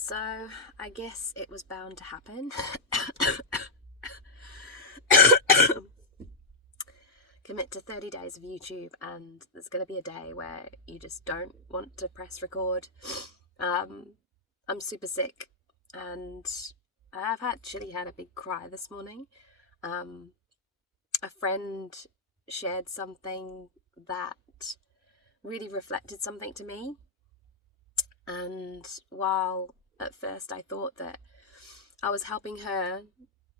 So I guess it was bound to happen. Commit to 30 days of YouTube, and there's going to be a day where you just don't want to press record. I'm super sick, and I've actually had a big cry this morning. A friend shared something that really reflected something to me, and while at first I thought that I was helping her,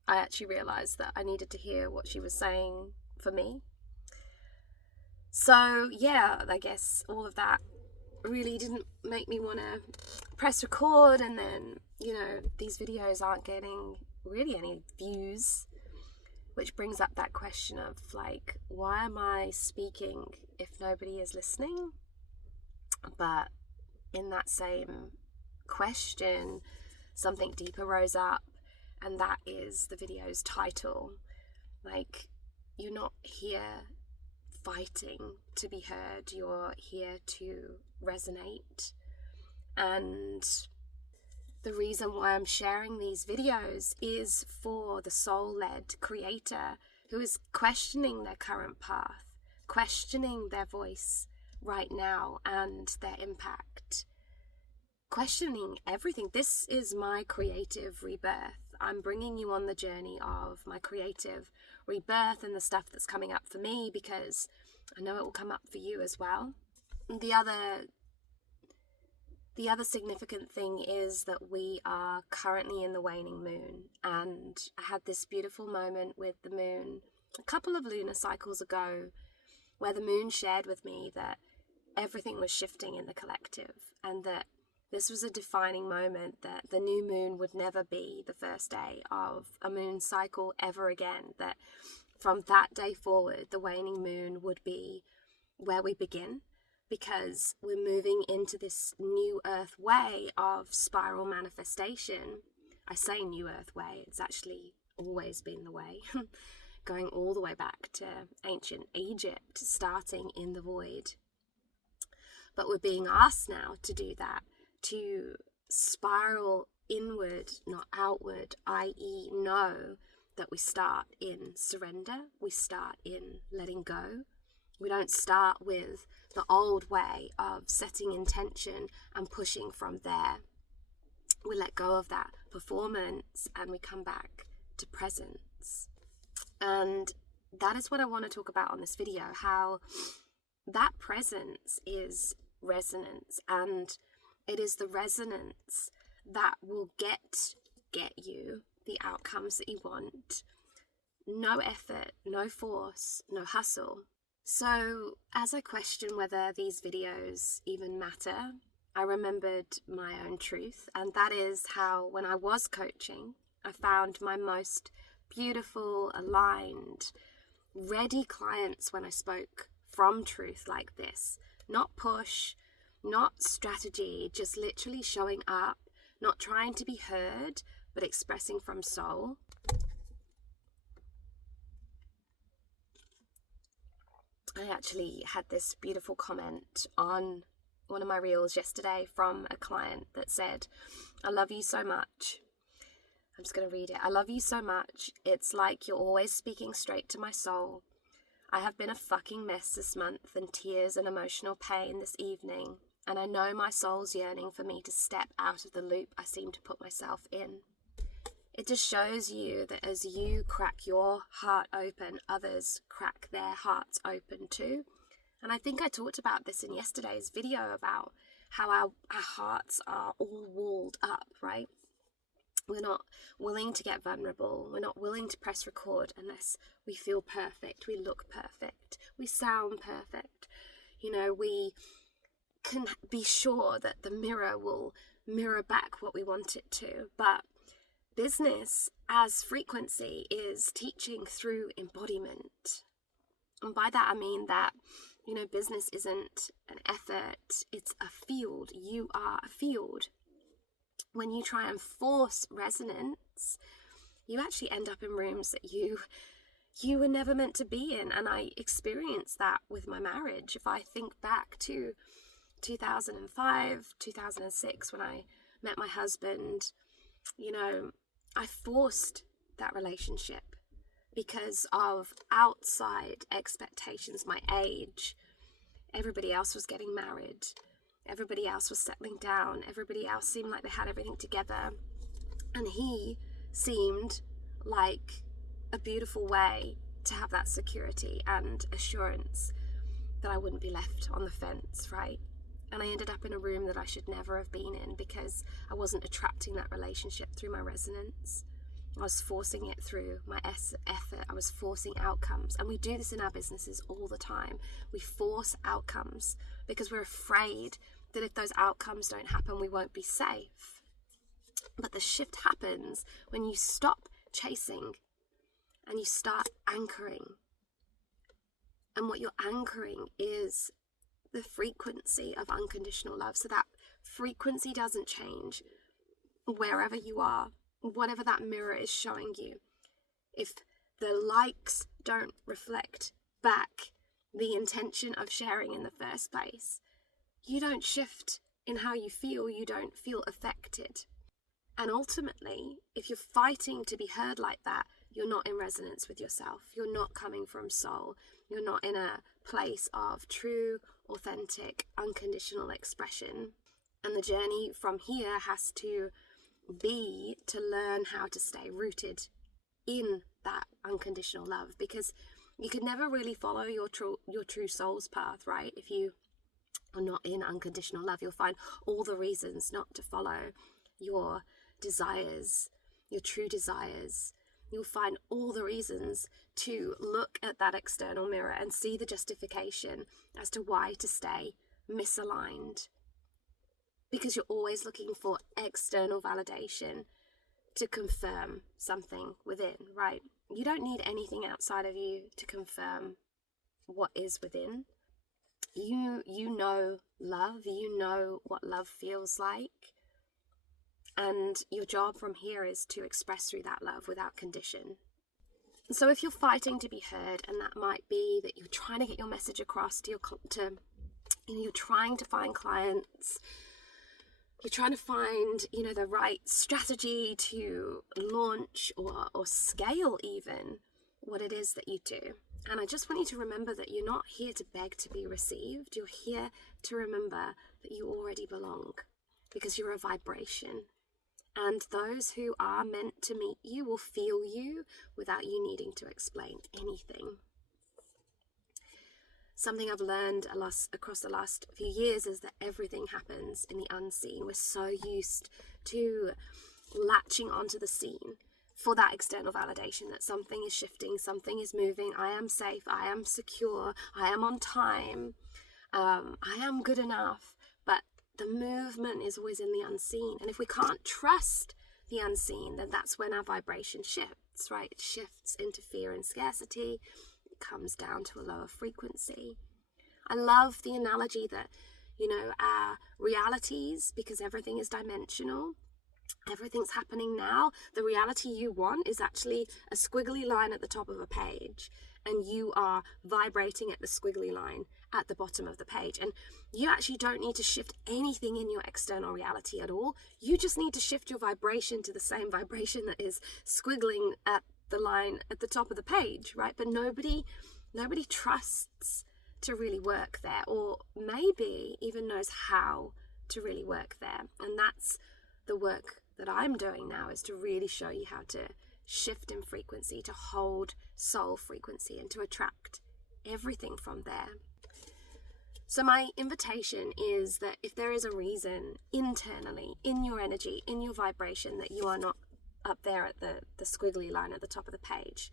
I actually realised that I needed to hear what she was saying for me. So yeah, I guess all of that really didn't make me want to press record, and then, these videos aren't getting really any views, which brings up that question of why am I speaking if nobody is listening? But in that same question, something deeper rose up, and that is the video's title. You're not here fighting to be heard, you're here to resonate. And the reason why I'm sharing these videos is for the soul-led creator who is questioning their current path, questioning their voice right now and their impact, questioning everything. This is my creative rebirth. I'm bringing you on the journey of my creative rebirth and the stuff that's coming up for me, because I know it will come up for you as well. The other significant thing is that we are currently in the waning moon, and I had this beautiful moment with the moon a couple of lunar cycles ago where the moon shared with me that everything was shifting in the collective, and that this was a defining moment, that the new moon would never be the first day of a moon cycle ever again, that from that day forward, the waning moon would be where we begin, because we're moving into this new earth way of spiral manifestation. I say new earth way, it's actually always been the way, going all the way back to ancient Egypt, starting in the void. But we're being asked now to do that, to spiral inward, not outward, i.e. know that we start in surrender, we start in letting go. We don't start with the old way of setting intention and pushing from there. We let go of that performance and we come back to presence. And that is what I want to talk about on this video, how that presence is resonance, and it is the resonance that will get you the outcomes that you want. No effort, no force, no hustle. So as I question whether these videos even matter, I remembered my own truth, and that is how when I was coaching, I found my most beautiful, aligned, ready clients when I spoke from truth like this. Not push, not strategy, just literally showing up, not trying to be heard, but expressing from soul. I actually had this beautiful comment on one of my reels yesterday from a client that said, "I love you so much." I'm just going to read it. "I love you so much. It's like you're always speaking straight to my soul. I have been a fucking mess this month, and tears and emotional pain this evening, and I know my soul's yearning for me to step out of the loop I seem to put myself in." It just shows you that as you crack your heart open, others crack their hearts open too. And I think I talked about this in yesterday's video about how our hearts are all walled up, right? We're not willing to get vulnerable. We're not willing to press record unless we feel perfect, we look perfect, we sound perfect. We can be sure that the mirror will mirror back what we want it to, but business as frequency is teaching through embodiment. And by that I mean that, business isn't an effort, it's a field. You are a field. When you try and force resonance, you actually end up in rooms that you were never meant to be in. And I experienced that with my marriage. If I think back to 2005, 2006, when I met my husband, I forced that relationship because of outside expectations, my age. Everybody else was getting married. Everybody else was settling down. Everybody else seemed like they had everything together. And he seemed like a beautiful way to have that security and assurance that I wouldn't be left on the fence, right? And I ended up in a room that I should never have been in because I wasn't attracting that relationship through my resonance. I was forcing it through my effort. I was forcing outcomes. And we do this in our businesses all the time. We force outcomes because we're afraid that if those outcomes don't happen, we won't be safe. But the shift happens when you stop chasing and you start anchoring. And what you're anchoring is the frequency of unconditional love. So that frequency doesn't change wherever you are, whatever that mirror is showing you. If the likes don't reflect back the intention of sharing in the first place, you don't shift in how you feel, you don't feel affected. And ultimately, if you're fighting to be heard like that, you're not in resonance with yourself. You're not coming from soul. You're not in a place of true, authentic, unconditional expression. And the journey from here has to be to learn how to stay rooted in that unconditional love, because you could never really follow your true soul's path, right? If you are not in unconditional love, you'll find all the reasons not to follow your desires, your true desires. You'll find all the reasons to look at that external mirror and see the justification as to why to stay misaligned. Because you're always looking for external validation to confirm something within, right? You don't need anything outside of you to confirm what is within. You know love, you know what love feels like. And your job from here is to express through that love without condition. So if you're fighting to be heard, and that might be that you're trying to get your message across to you're trying to find clients, you're trying to find, the right strategy to launch or scale even what it is that you do. And I just want you to remember that you're not here to beg to be received. You're here to remember that you already belong because you're a vibration. And those who are meant to meet you will feel you without you needing to explain anything. Something I've learned across the last few years is that everything happens in the unseen. We're so used to latching onto the seen for that external validation that something is shifting, something is moving, I am safe, I am secure, I am on time, I am good enough. But the movement is always in the unseen. And if we can't trust the unseen, then that's when our vibration shifts, right? It shifts into fear and scarcity. It comes down to a lower frequency. I love the analogy that, our realities, because everything is dimensional, everything's happening now. The reality you want is actually a squiggly line at the top of a page, and you are vibrating at the squiggly line at the bottom of the page. And you actually don't need to shift anything in your external reality at all. You just need to shift your vibration to the same vibration that is squiggling at the line at the top of the page, right? But nobody trusts to really work there, or maybe even knows how to really work there. And that's the work that I'm doing now, is to really show you how to shift in frequency, to hold soul frequency, and to attract everything from there. So my invitation is that if there is a reason internally, in your energy, in your vibration, that you are not up there at the squiggly line at the top of the page,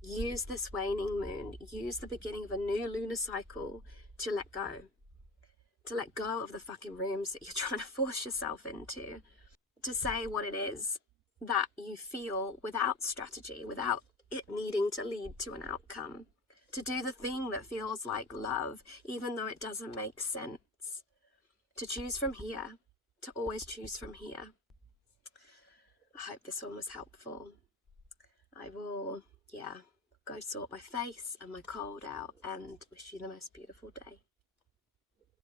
use this waning moon, use the beginning of a new lunar cycle to let go of the fucking rooms that you're trying to force yourself into, to say what it is that you feel without strategy, without it needing to lead to an outcome, to do the thing that feels like love, even though it doesn't make sense, to choose from here, to always choose from here. I hope this one was helpful. I will, go sort my face and my cold out and wish you the most beautiful day.